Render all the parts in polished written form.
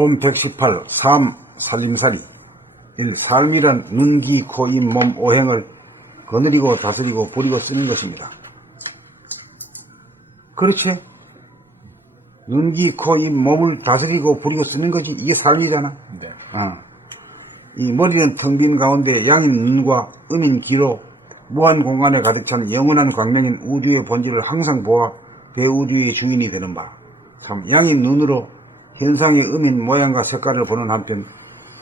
본 118 삶 살림살이 1. 삶이란 눈, 귀, 코, 입, 몸, 오행을 거느리고 다스리고 부리고 쓰는 것입니다. 그렇지? 눈, 귀, 코, 입, 몸을 다스리고 부리고 쓰는 거지. 이게 삶이잖아. 네. 이 머리는 텅 빈 가운데 양인 눈과 음인 귀로 무한 공간에 가득 찬 영원한 광명인 우주의 본질을 항상 보아 대우주의 주인이 되는 바. 참 양인 눈으로 현상의 음인 모양과 색깔을 보는 한편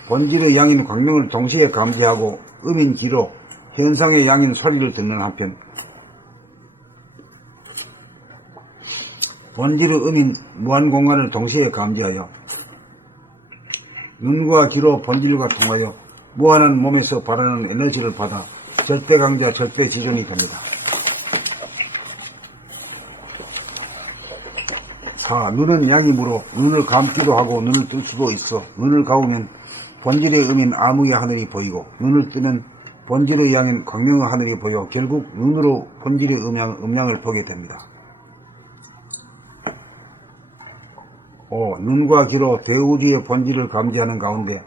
본질의 양인 광명을 동시에 감지하고 음인 귀로 현상의 양인 소리를 듣는 한편 본질의 음인 무한 공간을 동시에 감지하여 눈과 귀로 본질과 통하여 무한한 몸에서 발하는 에너지를 받아 절대강자 절대지존이 됩니다. 4. 눈은 양이므로 눈을 감기도 하고 눈을 뜰 수도 있어 눈을 감으면 본질의 음인 암흑의 하늘이 보이고 눈을 뜨면 본질의 양인 광명의 하늘이 보여 결국 눈으로 본질의 음양을 보게 됩니다. 5. 눈과 귀로 대우주의 본질을 감지하는 가운데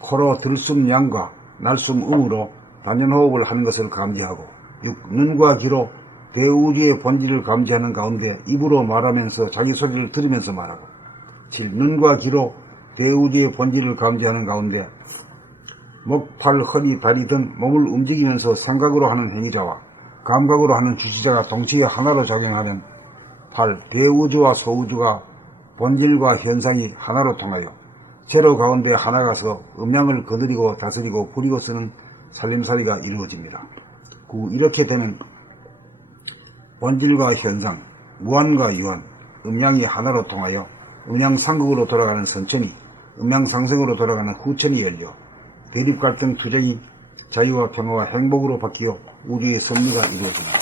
코로 들숨 양과 날숨 음으로 단연호흡을 하는 것을 감지하고 6. 눈과 귀로 대우주의 본질을 감지하는 가운데 입으로 말하면서 자기 소리를 들으면서 말하고 7. 눈과 귀로 대우주의 본질을 감지하는 가운데 목, 팔, 허리, 다리 등 몸을 움직이면서 생각으로 하는 행위자와 감각으로 하는 주시자가 동시에 하나로 작용하면 8. 대우주와 소우주가 본질과 현상이 하나로 통하여 제로 가운데 하나가서 음양을 거느리고 다스리고 부리고 쓰는 살림살이가 이루어집니다. 9. 이렇게 되면 본질과 현상, 무한과 유한, 음양이 하나로 통하여 음양상극으로 돌아가는 선천이 음양상생으로 돌아가는 후천이 열려 대립갈등 투쟁이 자유와 평화와 행복으로 바뀌어 우주의 섭리가 이루어집니다.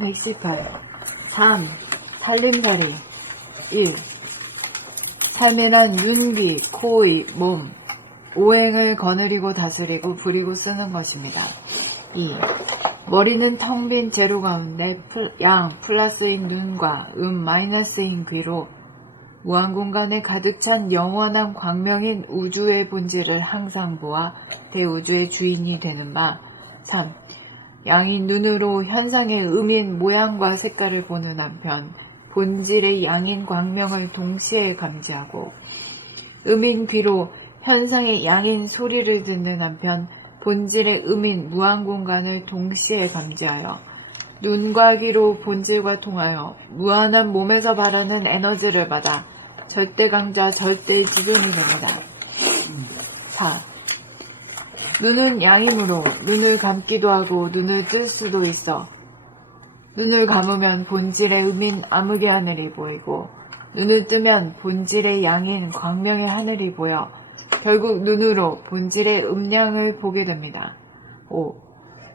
118. 삶, 살림살이 1. 삶이란 눈, 귀, 코, 입, 몸, 오행을 거느리고 다스리고 부리고 쓰는 것입니다. 2. 머리는 텅 빈 제로 가운데 양 플러스인 눈과 마이너스인 귀로 무한공간에 가득 찬 영원한 광명인 우주의 본질을 항상 보아 대우주의 주인이 되는 바. 3. 양인 눈으로 현상의 음인 모양과 색깔을 보는 한편 본질의 양인 광명을 동시에 감지하고 음인 귀로 현상의 양인 소리를 듣는 한편 본질의 음인 무한공간을 동시에 감지하여 눈과 귀로 본질과 통하여 무한한 몸에서 발하는 에너지를 받아 절대강자 절대지존이 됩니다. 4. 눈은 양이므로 눈을 감기도 하고 눈을 뜰 수도 있어 눈을 감으면 본질의 음인 암흑의 하늘이 보이고 눈을 뜨면 본질의 양인 광명의 하늘이 보여 결국 눈으로 본질의 음량을 보게 됩니다. 5.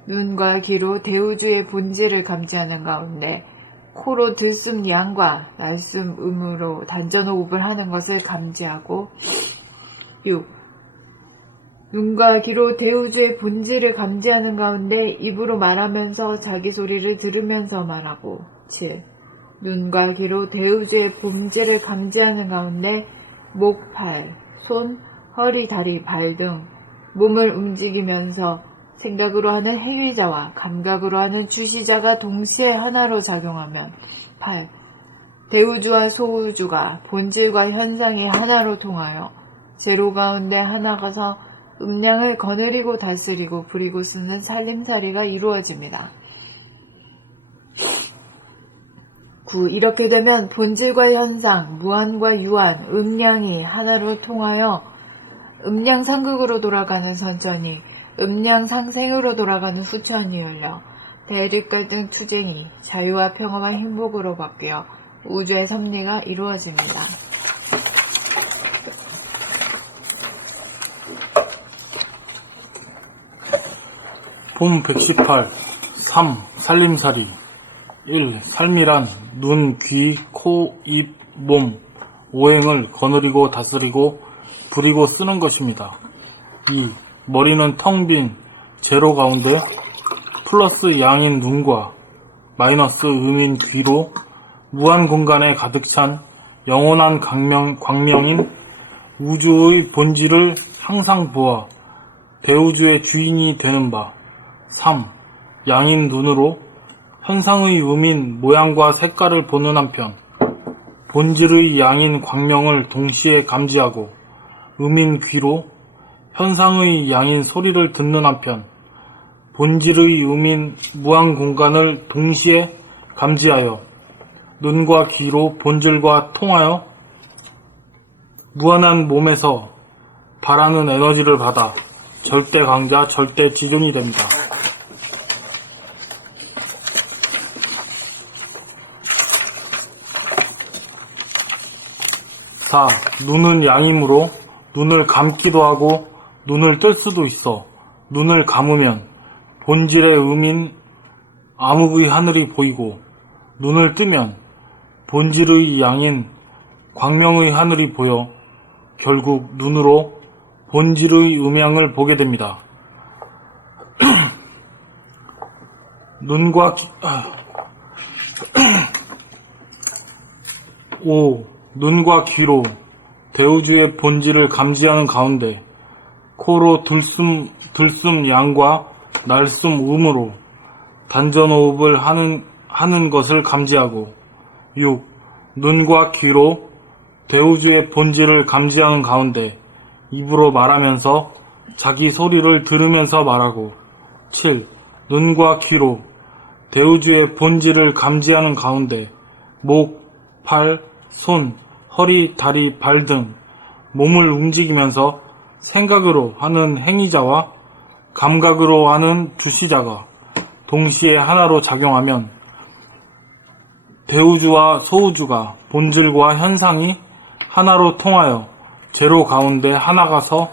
눈과 귀로 대우주의 본질을 감지하는 가운데 코로 들숨 양과 날숨 음으로 단전호흡을 하는 것을 감지하고 6. 눈과 귀로 대우주의 본질을 감지하는 가운데 입으로 말하면서 자기 소리를 들으면서 말하고 7. 눈과 귀로 대우주의 본질을 감지하는 가운데 목, 팔, 손, 허리, 다리, 발 등 몸을 움직이면서 생각으로 하는 행위자와 감각으로 하는 주시자가 동시에 하나로 작용하면 8. 대우주와 소우주가 본질과 현상이 하나로 통하여 제로 가운데 하나가서 음량을 거느리고 다스리고 부리고 쓰는 살림살이가 이루어집니다. 9. 이렇게 되면 본질과 현상, 무한과 유한, 음량이 하나로 통하여 음량상극으로 돌아가는 선천이 음량상생으로 돌아가는 후천이 열려 대립갈등 투쟁이 자유와 평화와 행복으로 바뀌어 우주의 섭리가 이루어집니다. 본 118 삶 살림살이 1. 삶이란 눈, 귀, 코, 입, 몸, 오행을 거느리고 다스리고 부리고 쓰는 것입니다. 2. 머리는 텅 빈 제로 가운데 플러스 양인 눈과 마이너스 음인 귀로 무한 공간에 가득 찬 영원한 광명인 우주의 본질을 항상 보아 대우주의 주인이 되는 바. 3. 양인 눈으로 현상의 음인 모양과 색깔을 보는 한편 본질의 양인 광명을 동시에 감지하고 음인 귀로 현상의 양인 소리를 듣는 한편 본질의 음인 무한 공간을 동시에 감지하여 눈과 귀로 본질과 통하여 무한한 몸에서 바라는 에너지를 받아 절대 강자, 절대 지존이 됩니다. 4. 눈은 양이므로 눈을 감기도 하고 눈을 뜰 수도 있어. 눈을 감으면 본질의 음인 암흑의 하늘이 보이고 눈을 뜨면 본질의 양인 광명의 하늘이 보여 결국 눈으로 본질의 음양을 보게 됩니다. 눈과 5. 눈과 귀로 대우주의 본질을 감지하는 가운데 코로 들숨 양과 날숨 음으로 단전호흡을 하는 것을 감지하고 6. 눈과 귀로 대우주의 본질을 감지하는 가운데 입으로 말하면서 자기 소리를 들으면서 말하고 7. 눈과 귀로 대우주의 본질을 감지하는 가운데 목, 팔, 손, 허리, 다리, 발 등 몸을 움직이면서 생각으로 하는 행위자와 감각으로 하는 주시자가 동시에 하나로 작용하면 대우주와 소우주가 본질과 현상이 하나로 통하여 제로 가운데 하나가서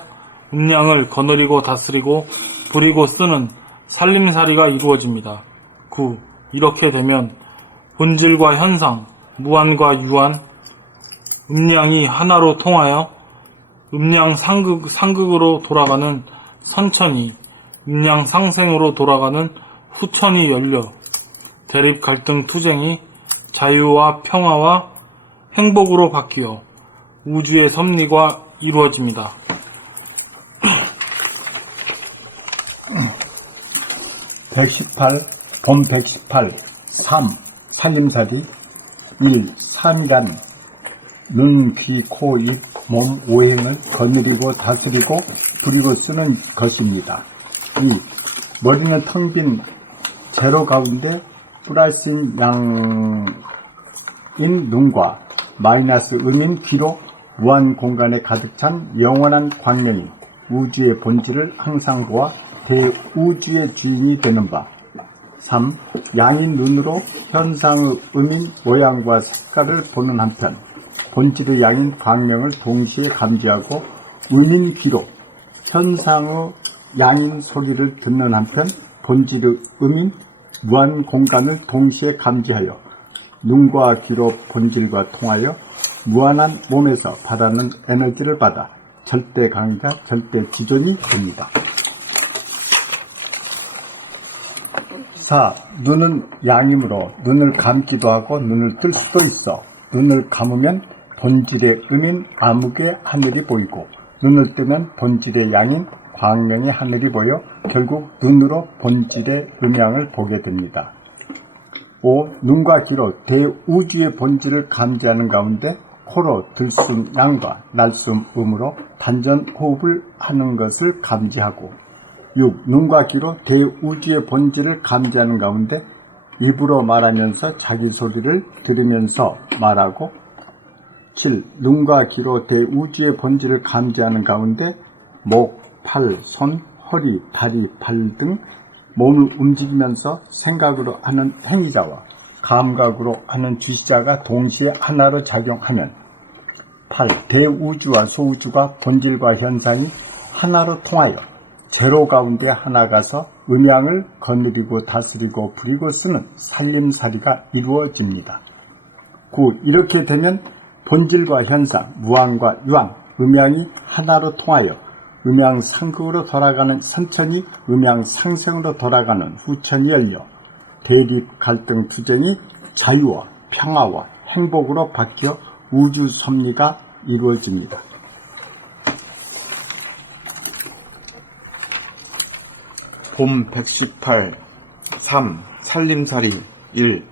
음량을 거느리고 다스리고 부리고 쓰는 살림살이가 이루어집니다. 9. 이렇게 되면 본질과 현상, 무한과 유한, 음량이 하나로 통하여 음량 상극으로 돌아가는 선천이 음량 상생으로 돌아가는 후천이 열려 대립 갈등 투쟁이 자유와 평화와 행복으로 바뀌어 우주의 섭리가 이루어집니다. 봄 118, 3. 살림살이 1. 3이란 눈, 귀, 코, 입, 몸, 오행을 거느리고 다스리고 부리고 쓰는 것입니다. 2. 머리는 텅 빈 제로 가운데 플러스인 양인 눈과 마이너스 음인 귀로 무한 공간에 가득 찬 영원한 광명인 우주의 본질을 항상 보아 대우주의 주인이 되는 바. 3. 양인 눈으로 현상의 음인 모양과 색깔을 보는 한편 본질의 양인 광명을 동시에 감지하고 음인 귀로 현상의 양인 소리를 듣는 한편 본질의 음인 무한 공간을 동시에 감지하여 눈과 귀로 본질과 통하여 무한한 몸에서 바라는 에너지를 받아 절대 강자, 절대 지존이 됩니다. 4. 눈은 양이므로 눈을 감기도 하고 눈을 뜰 수도 있어. 눈을 감으면 본질의 음인 암흑의 하늘이 보이고 눈을 뜨면 본질의 양인 광명의 하늘이 보여 결국 눈으로 본질의 음양을 보게 됩니다. 5. 눈과 귀로 대우주의 본질을 감지하는 가운데 코로 들숨 양과 날숨 음으로 단전 호흡을 하는 것을 감지하고 6. 눈과 귀로 대우주의 본질을 감지하는 가운데 입으로 말하면서 자기 소리를 들으면서 말하고 7. 눈과 귀로 대우주의 본질을 감지하는 가운데 목, 팔, 손, 허리, 다리, 발 등 몸을 움직이면서 생각으로 하는 행위자와 감각으로 하는 주시자가 동시에 하나로 작용하면 8. 대우주와 소우주가 본질과 현상이 하나로 통하여 제로 가운데 하나가서 음양을 거느리고 다스리고 부리고 쓰는 살림살이가 이루어집니다. 9. 이렇게 되면 본질과 현상, 무한과 유한, 음양이 하나로 통하여 음양 상극으로 돌아가는 선천이 음양 상생으로 돌아가는 후천이 열려 대립 갈등 투쟁이 자유와 평화와 행복으로 바뀌어 우주 섭리가 이루어집니다. 봄 118 3. 살림살이 1.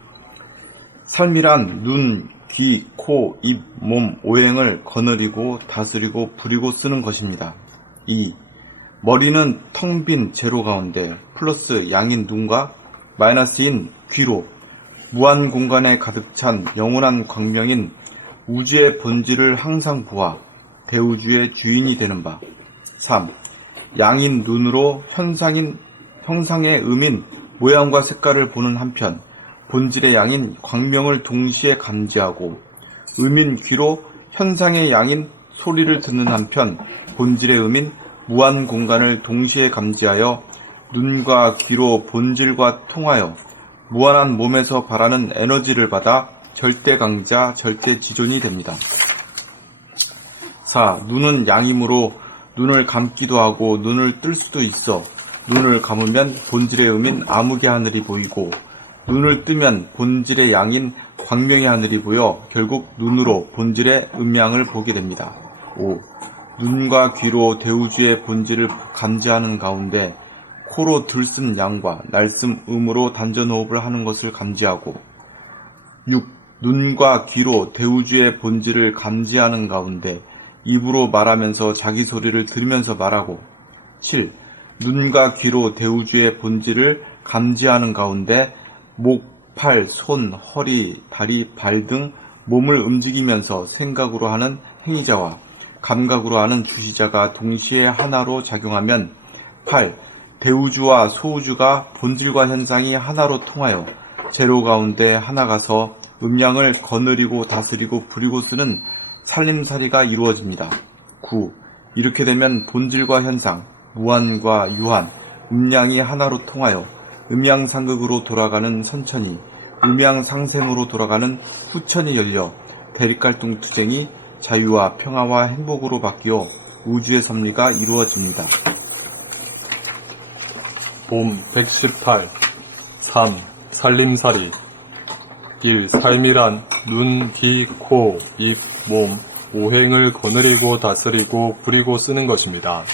삶이란 눈, 귀, 코, 입, 몸, 오행을 거느리고 다스리고 부리고 쓰는 것입니다. 2. 머리는 텅 빈 제로 가운데 플러스 양인 눈과 마이너스인 귀로 무한 공간에 가득 찬 영원한 광명인 우주의 본질을 항상 보아 대우주의 주인이 되는 바. 3. 양인 눈으로 형상의 음인 모양과 색깔을 보는 한편 본질의 양인 광명을 동시에 감지하고 음인 귀로 현상의 양인 소리를 듣는 한편 본질의 음인 무한 공간을 동시에 감지하여 눈과 귀로 본질과 통하여 무한한 몸에서 발하는 에너지를 받아 절대 강자, 절대 지존이 됩니다. 4. 눈은 양이므로 눈을 감기도 하고 눈을 뜰 수도 있어 눈을 감으면 본질의 음인 암흑의 하늘이 보이고 눈을 뜨면 본질의 양인 광명의 하늘이 보여 결국 눈으로 본질의 음양을 보게 됩니다. 5. 눈과 귀로 대우주의 본질을 감지하는 가운데 코로 들숨 양과 날숨 음으로 단전호흡을 하는 것을 감지하고 6. 눈과 귀로 대우주의 본질을 감지하는 가운데 입으로 말하면서 자기 소리를 들으면서 말하고 7. 눈과 귀로 대우주의 본질을 감지하는 가운데 목, 팔, 손, 허리, 다리, 발 등 몸을 움직이면서 생각으로 하는 행위자와 감각으로 하는 주시자가 동시에 하나로 작용하면 8. 대우주와 소우주가 본질과 현상이 하나로 통하여 제로 가운데 하나가서 음양을 거느리고 다스리고 부리고 쓰는 살림살이가 이루어집니다. 9. 이렇게 되면 본질과 현상, 무한과 유한, 음양이 하나로 통하여 음양상극으로 돌아가는 선천이 음양상생으로 돌아가는 후천이 열려 대립갈등 투쟁이 자유와 평화와 행복으로 바뀌어 우주의 섭리가 이루어집니다. 봄 118 3. 살림살이 1. 삶이란 눈, 귀, 코, 입, 몸, 오행을 거느리고 다스리고 부리고 쓰는 것입니다.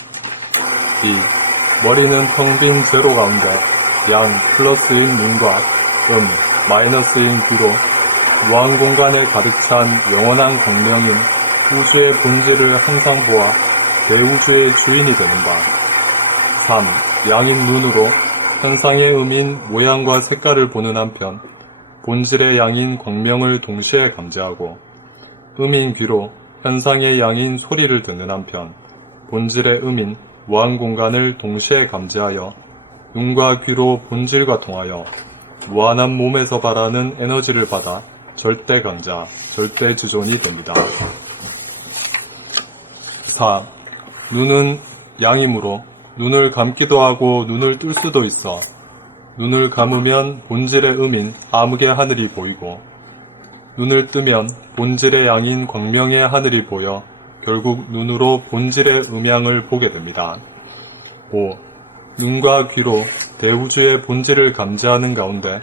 2. 머리는 텅 빈 제로 가운데 양 플러스인 눈과 마이너스인 귀로 무한 공간에 가득 찬 영원한 광명인 우주의 본질을 항상 보아 대우주의 주인이 되는 바. 3. 양인 눈으로 현상의 음인 모양과 색깔을 보는 한편 본질의 양인 광명을 동시에 감지하고 음인 귀로 현상의 양인 소리를 듣는 한편 본질의 음인 무한 공간을 동시에 감지하여 눈과 귀로 본질과 통하여 무한한 몸에서 발하는 에너지를 받아 절대 강자, 절대 지존이 됩니다. 4. 눈은 양이므로 눈을 감기도 하고 눈을 뜰 수도 있어 눈을 감으면 본질의 음인 암흑의 하늘이 보이고 눈을 뜨면 본질의 양인 광명의 하늘이 보여 결국 눈으로 본질의 음양을 보게 됩니다. 5. 눈과 귀로 대우주의 본질을 감지하는 가운데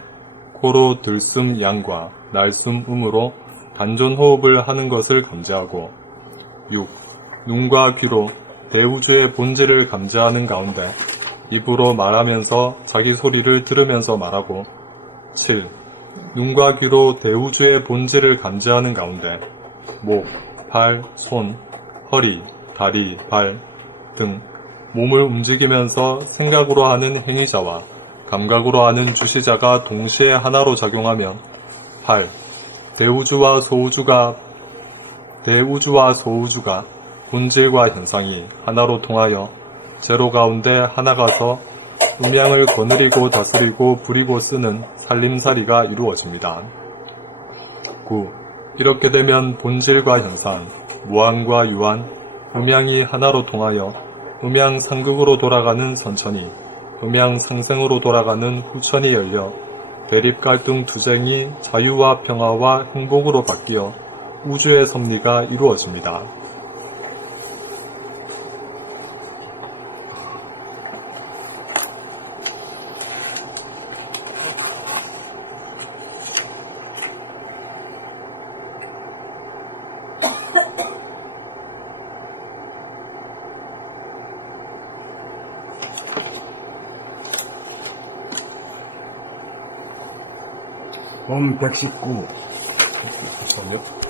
코로 들숨 양과 날숨 음으로 단전호흡을 하는 것을 감지하고 6. 눈과 귀로 대우주의 본질을 감지하는 가운데 입으로 말하면서 자기 소리를 들으면서 말하고 7. 눈과 귀로 대우주의 본질을 감지하는 가운데 목, 팔, 손, 허리, 다리, 발 등 몸을 움직이면서 생각으로 하는 행위자와 감각으로 하는 주시자가 동시에 하나로 작용하면 8. 대우주와 소우주가 본질과 현상이 하나로 통하여 제로 가운데 하나가서 음양을 거느리고 다스리고 부리고 쓰는 살림살이가 이루어집니다. 9. 이렇게 되면 본질과 현상, 무한과 유한, 음양이 하나로 통하여 음양상극으로 돌아가는 선천이 음양상생으로 돌아가는 후천이 열려 대립갈등 투쟁이 자유와 평화와 행복으로 바뀌어 우주의 섭리가 이루어집니다. 봄 119. 잠깐만요.